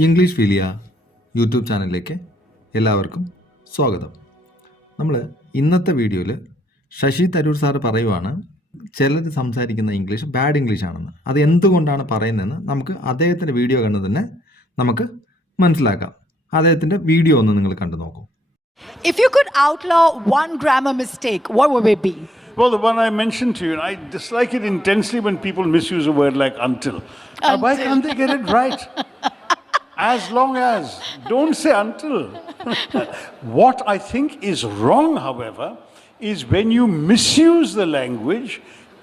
English ഫീലിയ YouTube ചാനലിലേക്ക് എല്ലാവർക്കും സ്വാഗതം. നമ്മൾ ഇന്നത്തെ വീഡിയോയിൽ ശശി തരൂർ സാറ് പറയുവാണ് ചിലർ സംസാരിക്കുന്ന ഇംഗ്ലീഷ് ബാഡ് ഇംഗ്ലീഷ് ആണെന്ന്. അത് എന്തുകൊണ്ടാണ് പറയുന്നതെന്ന് നമുക്ക് അദ്ദേഹത്തിൻ്റെ വീഡിയോ കണ്ട് തന്നെ നമുക്ക് മനസ്സിലാക്കാം. അദ്ദേഹത്തിൻ്റെ വീഡിയോ ഒന്ന് നിങ്ങൾ കണ്ടു നോക്കൂ. If you could outlaw one grammar mistake, what would it be? Well, the one I mentioned to you, I dislike it intensely when people misuse a word like until. Why can't they get it right? As long as. Don't say until. What I think is wrong, however, is when you misuse the language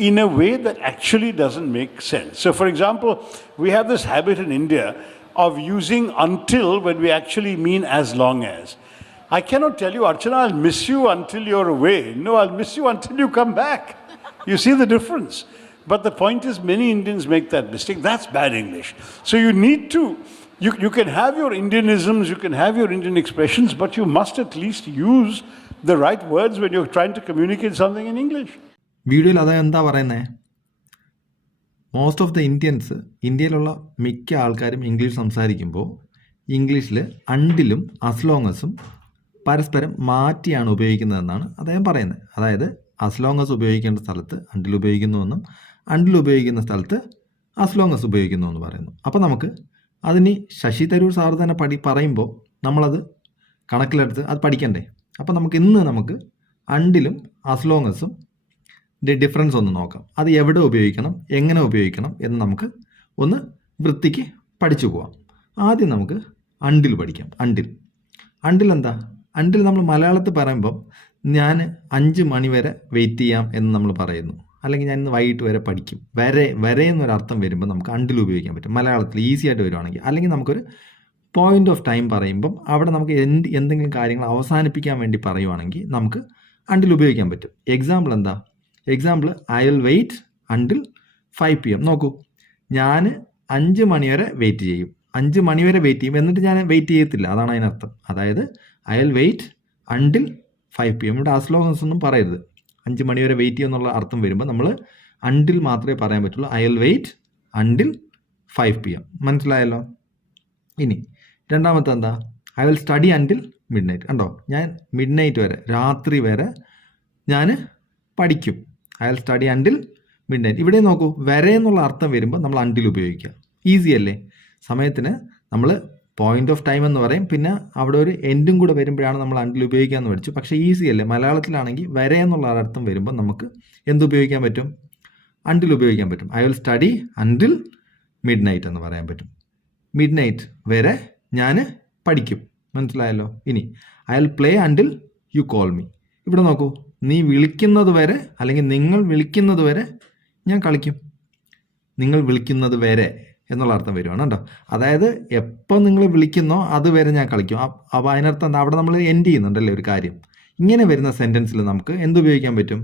in a way that actually doesn't make sense. So, for example, we have this habit in India of using until when we actually mean as long as. I cannot tell you, Archana, I'll miss you until you're away. No, I'll miss you until you come back. You see the difference? But the point is, many Indians make that mistake. That's bad English. So you need to, you can have your Indianisms, you can have your Indian expressions, but you must at least use the right words when you're trying to communicate something in English. വീഡിയോയിൽ അത് എന്താ പറയുന്നത്? Most of the Indians, ഇന്ത്യയിലുള്ള മിക്ക ആൾക്കാരും English സംസാരിക്കുമ്പോൾ ഇംഗ്ലീഷിൽ അണ്ടിലും അസ്ലോങ്ങസും പരസ്പരം മാറ്റിയാണ് ഉപയോഗിക്കുന്നതെന്നാണ് അദ്ദേഹം പറയുന്നത്. അതായത് അസ്ലോങ്ങസ് ഉപയോഗിക്കേണ്ട സ്ഥലത്ത് അണ്ടിൽ ഉപയോഗിക്കുന്നുവെന്നും അണ്ടിൽ ഉപയോഗിക്കുന്ന സ്ഥലത്ത് അസ്ലോങ്ങസ് ഉപയോഗിക്കുന്നു എന്ന് പറയുന്നു. അപ്പോൾ നമുക്ക് അതിന് ശശി തരൂർ സാർ തന്നെ പറയുമ്പോൾ നമ്മളത് കണക്കിലെടുത്ത് അത് പഠിക്കണ്ടേ? അപ്പോൾ നമുക്ക് അണ്ടിലും അസ്ലോങ്ങസും ഡിഫറൻസ് ഒന്ന് നോക്കാം. അത് എവിടെ ഉപയോഗിക്കണം, എങ്ങനെ ഉപയോഗിക്കണം എന്ന് നമുക്ക് ഒന്ന് വൃത്തിക്ക് പഠിച്ചു പോവാം. ആദ്യം നമുക്ക് അണ്ടിൽ പഠിക്കാം. അണ്ടിൽ എന്താ? അണ്ടിൽ നമ്മൾ മലയാളത്തിൽ പറയുമ്പം ഞാൻ 5 മണി വരെ വെയിറ്റ് ചെയ്യാം എന്ന് നമ്മൾ പറയുന്നു. അല്ലെങ്കിൽ ഞാൻ ഇന്ന് വൈകിട്ട് വരെ പഠിക്കും. വരെ എന്നൊരർത്ഥം വരുമ്പോൾ നമുക്ക് അണ്ടിൽ ഉപയോഗിക്കാൻ പറ്റും മലയാളത്തിൽ ഈസി ആയിട്ട് വരുവാണെങ്കിൽ. അല്ലെങ്കിൽ നമുക്കൊരു പോയിന്റ് ഓഫ് ടൈം പറയുമ്പം അവിടെ നമുക്ക് എന്തെങ്കിലും കാര്യങ്ങൾ അവസാനിപ്പിക്കാൻ വേണ്ടി പറയുവാണെങ്കിൽ നമുക്ക് അണ്ടിൽ ഉപയോഗിക്കാൻ പറ്റും. എക്സാമ്പിൾ എന്താ? Example I will wait until 5 PM. നോക്കൂ, ഞാൻ 5 മണി വരെ വെയിറ്റ് ചെയ്യും. 5 മണി വരെ വെയിറ്റ് ചെയ്യും, എന്നിട്ട് ഞാൻ വെയിറ്റ് ചെയ്യത്തില്ല. അതാണ് അതിനർത്ഥം. അതായത് I will wait until 5 PM. ഇവിടെ അസ്ലോങ്ങസ് ഒന്നും പറയരുത്. 5 മണി വരെ വെയിറ്റ് ചെയ്യുക എന്നുള്ള അർത്ഥം വരുമ്പോൾ നമ്മൾ അണ്ടിൽ മാത്രമേ പറയാൻ പറ്റുള്ളൂ. I will wait until 5 PM. മനസ്സിലായല്ലോ? ഇനി രണ്ടാമത്തെ എന്താ? I will study until midnight. കണ്ടോ, ഞാൻ മിഡ് നൈറ്റ് വരെ, രാത്രി വരെ ഞാൻ പഠിക്കും. I will study until midnight. ഇവിടെ നോക്കൂ, വരെ എന്നുള്ള അർത്ഥം വരുമ്പോൾ നമ്മൾ അണ്ടിൽ ഉപയോഗിക്കുക. ഈസി അല്ലേ? സമയത്തിന് നമ്മൾ പോയിന്റ് ഓഫ് ടൈം എന്ന് പറയും, പിന്നെ അവിടെ ഒരു എൻഡും കൂടെ വരുമ്പോഴാണ് നമ്മൾ അണ്ടിൽ ഉപയോഗിക്കാമെന്ന് പഠിച്ചു. പക്ഷേ ഈസി അല്ലേ? മലയാളത്തിലാണെങ്കിൽ വരെ എന്നുള്ള അർത്ഥം വരുമ്പോൾ നമുക്ക് എന്തുപയോഗിക്കാൻ പറ്റും? അണ്ടിൽ ഉപയോഗിക്കാൻ പറ്റും. I will study until mid night എന്ന് പറയാൻ പറ്റും. മിഡ് നൈറ്റ് വരെ ഞാൻ പഠിക്കും. മനസ്സിലായല്ലോ? ഇനി I will play until you call me. ഇവിടെ നോക്കൂ, നീ വിളിക്കുന്നത് വരെ അല്ലെങ്കിൽ നിങ്ങൾ വിളിക്കുന്നത് വരെ ഞാൻ കളിക്കും. നിങ്ങൾ വിളിക്കുന്നത് വരെ എന്നുള്ള അർത്ഥം വരുവാണ് കേട്ടോ. അതായത് എപ്പോൾ നിങ്ങൾ വിളിക്കുന്നോ അതുവരെ ഞാൻ കളിക്കും. അപ്പോൾ അതിനർത്ഥം എന്താ? അവിടെ നമ്മൾ എൻഡ് ചെയ്യുന്നുണ്ടല്ലേ ഒരു കാര്യം. ഇങ്ങനെ വരുന്ന സെൻറ്റൻസിൽ നമുക്ക് എന്തുപയോഗിക്കാൻ പറ്റും?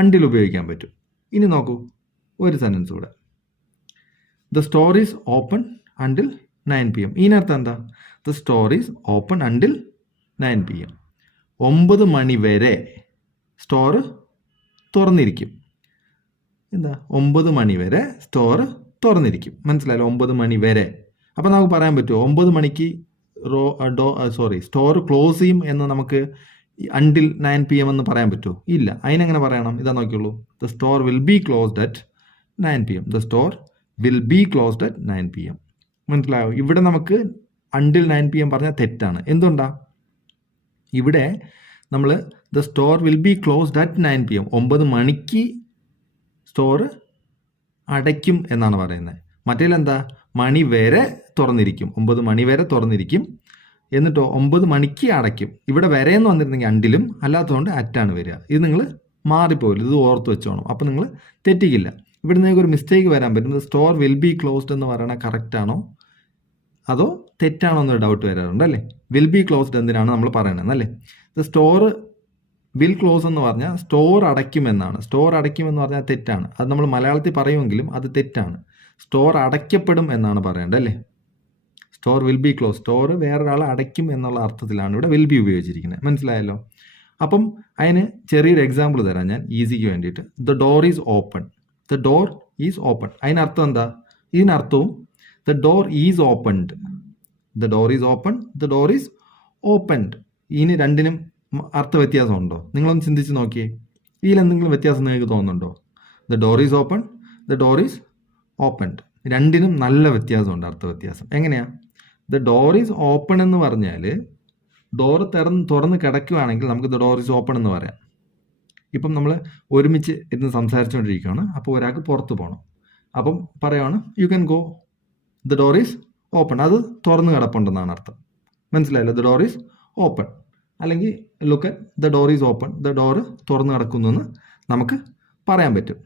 അണ്ടിൽ ഉപയോഗിക്കാൻ പറ്റും. ഇനി നോക്കൂ, ഒരു സെൻറ്റൻസ് കൂടെ. The store is open until 9 PM. ഇതിനർത്ഥം എന്താ? The store is open until 9 PM. 9 മണി വരെ സ്റ്റോർ തുറന്നിരിക്കും. എന്താ? 9 മണി വരെ സ്റ്റോർ തുറന്നിരിക്കും. മനസ്സിലായല്ലോ? 9 മണി വരെ. അപ്പോൾ നമുക്ക് പറയാൻ പറ്റുമോ 9 മണിക്ക് സ്റ്റോർ ക്ലോസ് ചെയ്യും എന്ന് നമുക്ക് അണ്ടിൽ 9 PM എന്ന് പറയാൻ പറ്റുമോ? ഇല്ല. അതിനെങ്ങനെ പറയണം? ഇതാ നോക്കിയുള്ളൂ. The store will be closed at 9 PM. The store will be closed at 9 PM. മനസ്സിലായോ? ഇവിടെ നമുക്ക് അണ്ടിൽ 9 PM പറഞ്ഞാൽ തെറ്റാണ്. എന്തുകൊണ്ടാ? ഇവിടെ നമ്മൾ the store will be closed at 9 PM, 9 മണിക്ക് സ്റ്റോർ അടയ്ക്കും എന്നാണ് പറയുന്നത്. മറ്റേലെന്താ? മണി വരെ തുറന്നിരിക്കും. 9 മണി വരെ തുറന്നിരിക്കും, എന്നിട്ടോ 9 മണിക്ക് അടയ്ക്കും. ഇവിടെ വരെ എന്ന് വന്നിരുന്നെങ്കിൽ അണ്ടിലും, അല്ലാത്തതുകൊണ്ട് അറ്റാണ് വരിക. ഇത് നിങ്ങൾ മാറിപ്പോയില്ല, ഇത് ഓർത്ത് വെച്ചോണം. അപ്പോൾ നിങ്ങൾ തെറ്റിക്കില്ല. ഇവിടെ നിങ്ങൾക്ക് ഒരു മിസ്റ്റേക്ക് വരാൻ പറ്റും. സ്റ്റോർ വിൽ ബി ക്ലോസ്ഡ് എന്ന് പറയണത് കറക്റ്റ് ആണോ അതോ തെറ്റാണോ എന്നൊരു ഡൗട്ട് വരാറുണ്ട് അല്ലേ? വിൽ ബി ക്ലോസ്ഡ് എന്തിനാണ് നമ്മൾ പറയണതെന്നല്ലേ? ദ സ്റ്റോർ വിൽ ക്ലോസ് എന്ന് പറഞ്ഞാൽ സ്റ്റോർ അടയ്ക്കുമെന്നാണ്. സ്റ്റോർ അടയ്ക്കുമെന്ന് പറഞ്ഞാൽ തെറ്റാണ്. അത് നമ്മൾ മലയാളത്തിൽ പറയുമെങ്കിലും അത് തെറ്റാണ്. സ്റ്റോർ അടയ്ക്കപ്പെടും എന്നാണ് പറയേണ്ടത് അല്ലേ? Store will B close, store വേറൊരാളെ അടയ്ക്കും എന്നുള്ള അർത്ഥത്തിലാണ് ഇവിടെ വിൽ ബി ഉപയോഗിച്ചിരിക്കുന്നത്. മനസ്സിലായല്ലോ? അപ്പം അതിന് ചെറിയൊരു എക്സാമ്പിൾ തരാം ഞാൻ ഈസിക്ക് വേണ്ടിയിട്ട്. The door is open. The door is open. അതിനർത്ഥം എന്താ? ഇതിനർത്ഥവും the door is opened the door is open, the door is opened. ഇനി രണ്ടിനും അർത്ഥവ്യത്യാസമുണ്ടോ? നിങ്ങളൊന്ന് ചിന്തിച്ച് നോക്കിയേ. ഇതിൽ എന്തെങ്കിലും വ്യത്യാസം നിങ്ങൾക്ക് തോന്നുന്നുണ്ടോ? The door is open, the door is opened. രണ്ടിനും നല്ല വ്യത്യാസമുണ്ട്, അർത്ഥവ്യത്യാസം. എങ്ങനെയാ? ദ ഡോർ ഈസ് ഓപ്പൺ എന്ന് പറഞ്ഞാൽ ഡോറ് തുറന്ന് കിടക്കുകയാണെങ്കിൽ നമുക്ക് ദ ഡോർ ഈസ് ഓപ്പൺ എന്ന് പറയാം. ഇപ്പം നമ്മൾ ഒരുമിച്ച് ഇരുന്ന് സംസാരിച്ചുകൊണ്ടിരിക്കുകയാണ്. അപ്പോൾ ഒരാൾക്ക് പുറത്ത് പോകണം. അപ്പം പറയുകയാണ് you can go, the door is open. അത് തുറന്ന് കിടപ്പുണ്ടെന്നാണ് അർത്ഥം. മനസ്സിലായല്ലോ? The door is open. അല്ലെങ്കിൽ look at the door is open, the door തുറന്ന് കിടക്കുന്നു എന്ന് നമുക്ക് പറയാൻ പറ്റും.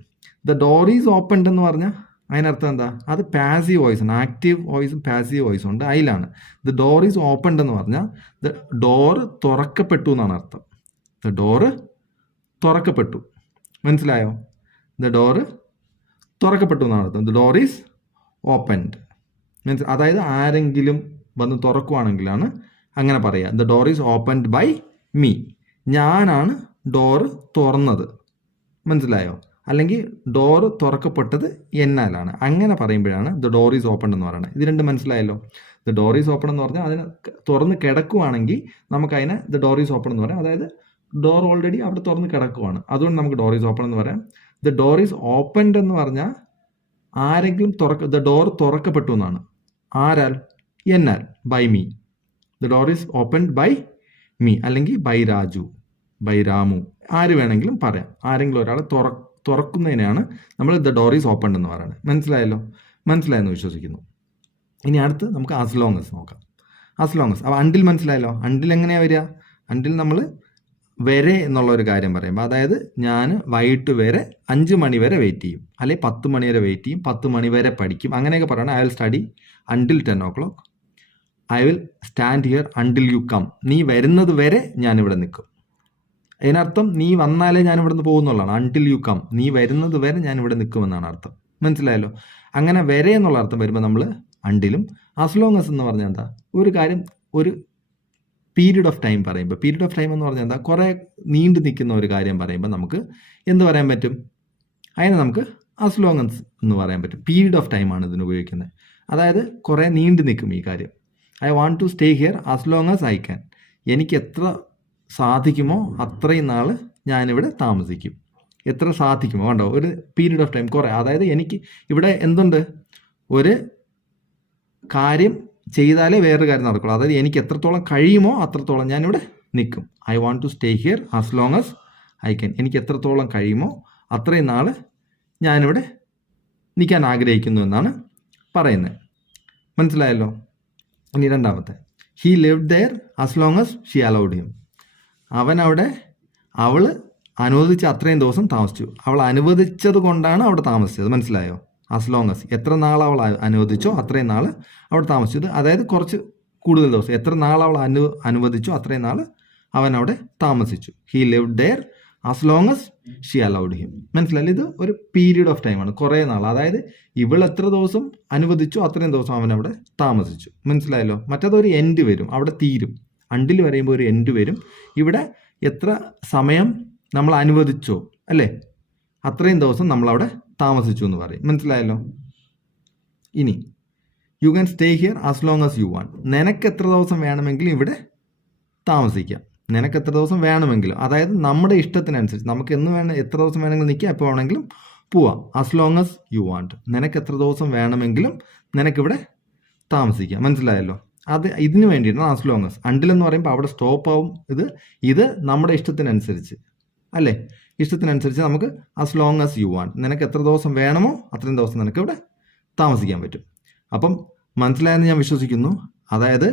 ദ ഡോർ ഈസ് ഓപ്പൺഡ് എന്ന് പറഞ്ഞാൽ അതിനർത്ഥം എന്താ? അത് പാസീവ് വോയിസ് ആണ്. ആക്റ്റീവ് വോയിസും പാസീവ് വോയിസും ഉണ്ട്. അതിലാണ് ദ ഡോർ ഈസ് ഓപ്പൺഡ് എന്ന് പറഞ്ഞാൽ ദ ഡോറ് തുറക്കപ്പെട്ടു എന്നാണ് അർത്ഥം. ദ ഡോറ് തുറക്കപ്പെട്ടു. മനസ്സിലായോ? ദ ഡോറ് തുറക്കപ്പെട്ടു എന്നാണ് അർത്ഥം. The door is opened means അതായത് ആരെങ്കിലും വന്ന് തുറക്കുവാണെങ്കിലാണ് അങ്ങനെ പറയുക. The door is opened by me. ഞാനാണ് ഡോറ് തുറന്നത്. മനസ്സിലായോ? അല്ലെങ്കിൽ ഡോറ് തുറക്കപ്പെട്ടത് എന്നാലാണ്. അങ്ങനെ പറയുമ്പോഴാണ് ദ ഡോർ ഈസ് ഓപ്പൺ എന്ന് പറയുന്നത്. ഇത് രണ്ടും മനസ്സിലായല്ലോ? ദ ഡോർ ഈസ് ഓപ്പൺ എന്ന് പറഞ്ഞാൽ അതിന് തുറന്ന് കിടക്കുവാണെങ്കിൽ നമുക്കതിനെ ദ ഡോർ ഈസ് ഓപ്പൺ എന്ന് പറയാം. അതായത് ഡോർ ഓൾറെഡി അവിടെ തുറന്ന് കിടക്കുവാണ്, അതുകൊണ്ട് നമുക്ക് ഡോർ ഈസ് ഓപ്പൺ എന്ന് പറയാം. ദ ഡോർ ഈസ് ഓപ്പൺഡ് എന്ന് പറഞ്ഞാൽ ആരെങ്കിലും ദ ഡോർ തുറക്കപ്പെട്ടു എന്നാണ്. ആരാൽ? എന്നാൽ. By me. The door is opened by me, അല്ലെങ്കിൽ ബൈ രാജു, ബൈ രാമു, ആര് വേണമെങ്കിലും പറയാം. ആരെങ്കിലും ഒരാൾ തുറക്കുന്നതിനാണ് നമ്മൾ ദ ഡോർ ഈസ് ഓപ്പൺഡ് എന്ന് പറയുന്നത്. മനസ്സിലായല്ലോ? മനസ്സിലായെന്ന് വിശ്വസിക്കുന്നു. ഇനി അടുത്ത് നമുക്ക് ആസ് ലോങ് എസ് നോക്കാം. As long S. അപ്പോൾ അണ്ടിൽ മനസ്സിലായല്ലോ? അണ്ടിൽ എങ്ങനെയാണ് വരിക? അണ്ടിൽ നമ്മൾ വരെ എന്നുള്ള ഒരു കാര്യം പറയുമ്പോൾ, അതായത് ഞാൻ വൈകിട്ട് വരെ 5 മണി വരെ വെയിറ്റ് ചെയ്യും, അല്ലെങ്കിൽ 10 മണി വരെ വെയിറ്റ് ചെയ്യും, 10 മണി വരെ പഠിക്കും, അങ്ങനെയൊക്കെ പറയണം. I will study until 10 o'clock. I will stand here until you come. നീ വരുന്നത് വരെ ഞാനിവിടെ നിൽക്കും. അതിനർത്ഥം നീ വന്നാലേ ഞാൻ ഇവിടെ നിന്ന് പോകുന്നുള്ളതാണ്. അണ്ടിൽ യു കം, നീ വരുന്നത് വരെ ഞാൻ ഇവിടെ നിൽക്കുമെന്നാണ് അർത്ഥം. മനസ്സിലായല്ലോ? അങ്ങനെ വരെ എന്നുള്ള അർത്ഥം വരുമ്പോൾ നമ്മൾ അണ്ടിലും. ആസ് ലോങ് എസ് എന്ന് പറഞ്ഞാൽ എന്താ? ഒരു കാര്യം ഒരു പീരീഡ് ഓഫ് ടൈം പറയുമ്പോൾ, പീരീഡ് ഓഫ് ടൈം എന്ന് പറഞ്ഞാൽ എന്താ? കുറേ നീണ്ടു നിൽക്കുന്ന ഒരു കാര്യം പറയുമ്പോൾ നമുക്ക് എന്ത് പറയാൻ പറ്റും? അതിനെ നമുക്ക് ആസ് ലോങ് എസ് എന്ന് പറയാൻ പറ്റും. പീരീഡ് ഓഫ് ടൈമാണ് ഇതിന് ഉപയോഗിക്കുന്നത്. അതായത് കുറേ നീണ്ടു നിൽക്കും ഈ കാര്യം. I want to stay here as long as I can. എനിക്ക് എത്ര സാധിക്കുമോ അത്രയും നാൾ ഞാനിവിടെ താമസിക്കും. എത്ര സാധിക്കുമോ കണ്ടോ? ഒരു പീരീഡ് ഓഫ് ടൈം കുറേ. അതായത് എനിക്ക് ഇവിടെ എന്തുണ്ട്? ഒരു കാര്യം ചെയ്താലേ വേറൊരു കാര്യം നടക്കുള്ളൂ. അതായത് എനിക്ക് എത്രത്തോളം കഴിയുമോ അത്രത്തോളം ഞാനിവിടെ നിൽക്കും. I want to stay here as long as I can. എനിക്ക് എത്രത്തോളം കഴിയുമോ അത്രയും നാൾ ഞാനിവിടെ നിൽക്കാൻ ആഗ്രഹിക്കുന്നു എന്നാണ് പറയുന്നത്. മനസ്സിലായല്ലോ? ഇനി രണ്ടാമത്തെ, he lived there as long as she allowed him. അവൾ അനുവദിച്ച അത്രയും ദിവസം താമസിച്ചു. അവൾ അനുവദിച്ചത് കൊണ്ടാണ് അവിടെ താമസിച്ചത്. മനസ്സിലായോ? ആസ് ലോങ് ആസ് എത്ര നാൾ അവൾ അനുവദിച്ചോ അത്രയും നാൾ അവിടെ താമസിച്ചത്. അതായത് കുറച്ച് കൂടുതൽ ദിവസം. എത്ര നാൾ അവൾ അനുവദിച്ചോ അത്രയും നാൾ അവൻ അവിടെ താമസിച്ചു. He lived there as long as she allowed him. മനസ്സിലായില്ല? ഇത് ഒരു പീരീഡ് ഓഫ് ടൈമാണ്, കുറേ നാൾ. അതായത് ഇവൾ എത്ര ദിവസം അനുവദിച്ചോ അത്രയും ദിവസം അവൻ അവിടെ താമസിച്ചു. മനസ്സിലായല്ലോ? മറ്റേതൊരു എൻഡ് വരും, അവിടെ തീരും. അണ്ടിൽ പറയുമ്പോൾ ഒരു എൻഡ് വരും. ഇവിടെ എത്ര സമയം നമ്മൾ അനുവദിച്ചോ അല്ലേ, അത്രയും ദിവസം നമ്മളവിടെ താമസിച്ചു എന്ന് പറയും. മനസ്സിലായല്ലോ? ഇനി you can stay here as long as you want. നിനക്ക് എത്ര ദിവസം വേണമെങ്കിലും ഇവിടെ താമസിക്കാം. നിനക്ക് എത്ര ദിവസം വേണമെങ്കിലും, അതായത് നമ്മുടെ ഇഷ്ടത്തിനനുസരിച്ച് നമുക്ക് എന്ന് വേണം, എത്ര ദിവസം വേണമെങ്കിലും നിൽക്കാം, എപ്പോൾ വേണമെങ്കിലും പോവാം. As long as you want. നിനക്ക് എത്ര ദിവസം വേണമെങ്കിലും നിനക്കിവിടെ താമസിക്കാം. മനസ്സിലായല്ലോ? ഇതിന് വേണ്ടിയിട്ടാണ് ആസ് ലോങ് ആസ്. അണ്ടിൽ എന്ന് പറയുമ്പോൾ അവിടെ സ്റ്റോപ്പ് ആവും. ഇത് നമ്മുടെ ഇഷ്ടത്തിനനുസരിച്ച് അല്ലേ, ഇഷ്ടത്തിനനുസരിച്ച് നമുക്ക് as long as you want. നിനക്ക് എത്ര ദിവസം വേണമോ അത്രയും ദിവസം നിനക്ക് ഇവിടെ താമസിക്കാൻ പറ്റും. അപ്പം മനസ്സിലായെന്ന് ഞാൻ വിശ്വസിക്കുന്നു. അതായത്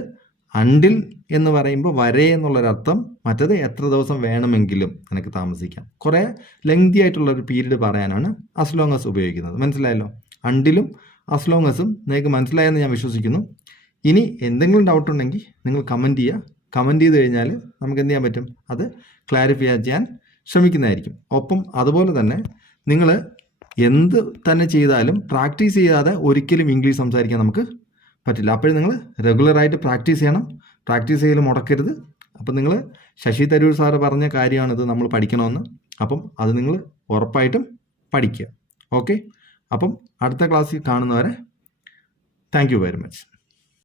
അണ്ടിൽ എന്ന് പറയുമ്പോൾ വരെ എന്നുള്ളൊരർത്ഥം, മറ്റത് എത്ര ദിവസം വേണമെങ്കിലും നിനക്ക് താമസിക്കാം. കുറേ ലെങ്തി ആയിട്ടുള്ളൊരു പീരീഡ് പറയാനാണ് ആസ് ലോങ് ആസ് ഉപയോഗിക്കുന്നത്. മനസ്സിലായല്ലോ? അണ്ടിലും ആസ് ലോങ് ആസും നിങ്ങൾക്ക് മനസ്സിലായെന്ന് ഞാൻ വിശ്വസിക്കുന്നു. ഇനി എന്തെങ്കിലും ഡൗട്ട് ഉണ്ടെങ്കിൽ നിങ്ങൾ കമൻറ്റ് ചെയ്യുക. കമൻറ്റ് ചെയ്ത് കഴിഞ്ഞാൽ നമുക്ക് എന്ത് ചെയ്യാൻ പറ്റും? അത് ക്ലാരിഫൈ ചെയ്യാൻ ശ്രമിക്കുന്നതായിരിക്കും. ഒപ്പം അതുപോലെ തന്നെ നിങ്ങൾ എന്ത് തന്നെ ചെയ്താലും പ്രാക്ടീസ് ചെയ്യാതെ ഒരിക്കലും ഇംഗ്ലീഷ് സംസാരിക്കാൻ നമുക്ക് പറ്റില്ല. അപ്പോഴും നിങ്ങൾ റെഗുലറായിട്ട് പ്രാക്ടീസ് ചെയ്യണം. പ്രാക്ടീസ് ചെയ്യൽ മുടക്കരുത്. അപ്പം നിങ്ങൾ ശശി തരൂർ സാറ് പറഞ്ഞ കാര്യമാണിത്, നമ്മൾ പഠിക്കണമെന്ന്. അപ്പം അത് നിങ്ങൾ ഉറപ്പായിട്ടും പഠിക്കുക. ഓക്കെ? അപ്പം അടുത്ത ക്ലാസ്സിൽ കാണുന്നവരെ താങ്ക് യു വെരി മച്ച്.